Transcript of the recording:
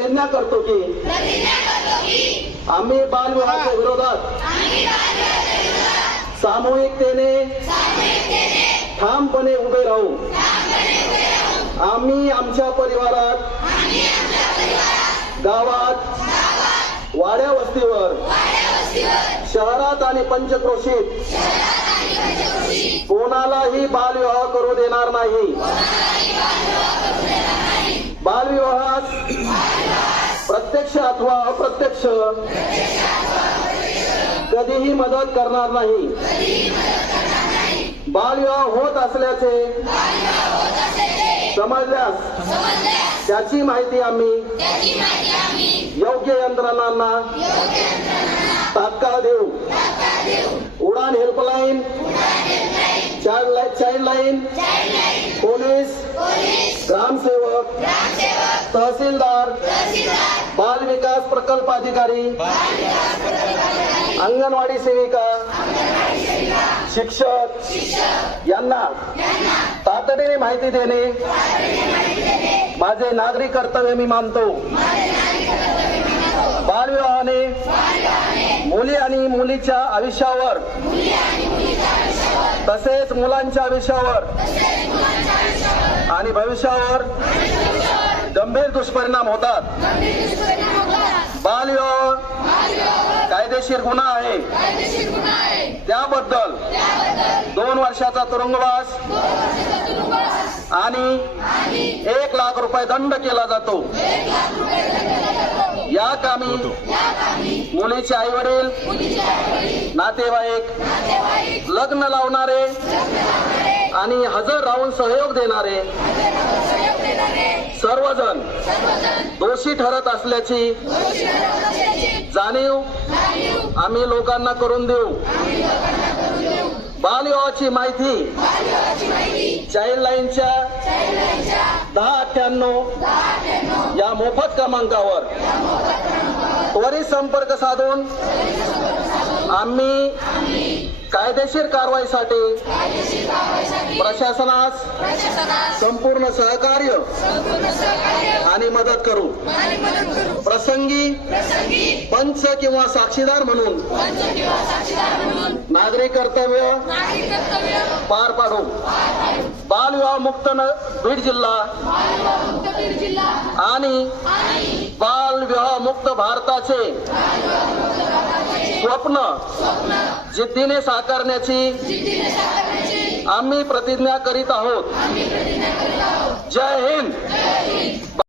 प्रतिज्ञा करतो की आम्ही बालविवाहाच्या विरोधात सामूहिकतेने ठामपणे उभे राहू. आम्ही आमच्या परिवारात, गावात, वाड्या वस्तीवर, शहरात आणि पंचक्रोशीत कोणालाही बालविवाह करू देणार नाही. बालविवाहास प्रत्यक्ष अथवा अप्रत्यक्ष कधीही मदत करणार नाही. बालविवाह होत असल्याचे समजल्यास त्याची माहिती आम्ही योग्य यंत्रणांना तात्काळ देऊ. उडान हेल्पलाईन, चाइल्ड लाईन, पोलीस, ग्रामसेवक, तहसीलदार, बाल विकास प्रकल्प अधिकारी, अंगणवाडी सेविका, शिक्षक यांना तातडीने माहिती देणे माझे नागरी कर्तव्य मी मानतो. बालविवाहाने मुली आणि मुलीच्या आयुष्यावर तसेच मुलांच्या आयुष्यावर आणि भविष्यावर गंभीर दुष्परिणाम होतात. बालविवाह कायदेशीर गुन्हा आहे. त्याबद्दल 2 वर्षाचा तुरुंगवास आणि 1 लाख रुपये दंड केला जातो. या कामी मुलीचे आई वडील, नातेवाईक, लग्न लावणारे आणि हजर राहून सहयोग देणारे सर्वजण दोषी ठरत असल्याची जाणीव आम्ही लोकांना करून देऊ. बालविवाहाची माहिती चाइल्ड लाईनच्या 1098 या मोफत क्रमांकावर त्वरित संपर्क साधून आम्ही कायदेशीर कारवाईसाठी प्रशासनास संपूर्ण सहकार्य आणि मदत करू. प्रसंगी पंच किंवा साक्षीदार म्हणून नागरी कर्तव्य पार पाडू. बालविवाह मुक्त बीड जिल्हा आणि बालविवाह मुक्त भारताचे स्वप्न जिद्दीने साकारण्याची आम्ही प्रतिज्ञा करीत आहोत. जय हिंद.